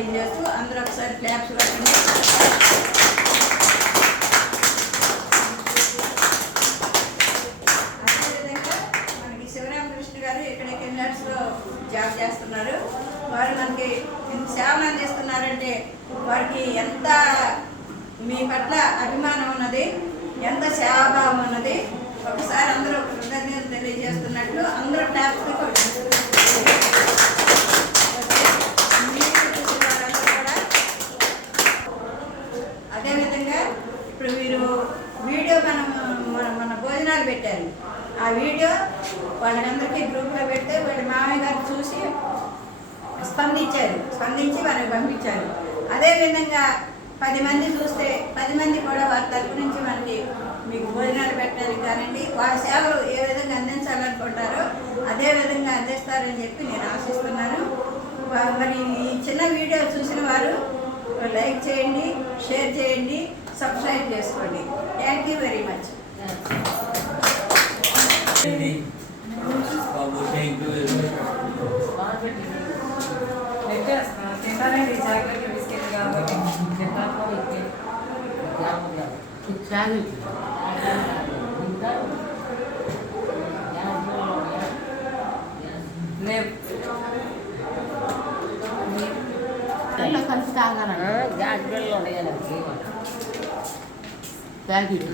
తెలియజేస్తూ అందరూ ఒకసారి క్లాప్స్ పెట్టండి. అదేవిధంగా మనకి శివరామకృష్ణ గారు ఇక్కడ కెనడాలో జాబ్ చేస్తున్నారు. వారు మనకి సేవలు అందిస్తున్నారంటే వారికి ఎంత మీ పట్ల అభిమానం ఉన్నది, ఎంత సేవాభావం ఉన్నది. ఒకసారి అందరూ కృతజ్ఞత తెలియజేస్తున్నట్లు అందరూ ట్యాప్స్ కూడా అదేవిధంగా ఇప్పుడు మీరు వీడియో మన భోజనాలు పెట్టారు. ఆ వీడియో వాళ్ళందరికీ గ్రూప్లో పెడితే వాళ్ళ మామయ్య గారు చూసి స్పందించి వారికి పంపించారు. అదేవిధంగా 10 మంది చూస్తే 10 మంది కూడా వారి తరపు నుంచి మనకి మీకు భోజనాలు పెట్టడానికి కానివ్వండి, వాళ్ళ సేవలు ఏ విధంగా అందించాలనుకుంటారో అదే విధంగా అందిస్తారని చెప్పి నేను ఆశిస్తున్నాను. మరి ఈ చిన్న వీడియో చూసిన వారు లైక్ చేయండి, షేర్ చేయండి, సబ్స్క్రైబ్ చేసుకోండి. Thank you very much. కలిసి తాగాలండి. గ్యాస్ బిల్లు ఉండాలి. ప్యాకెట్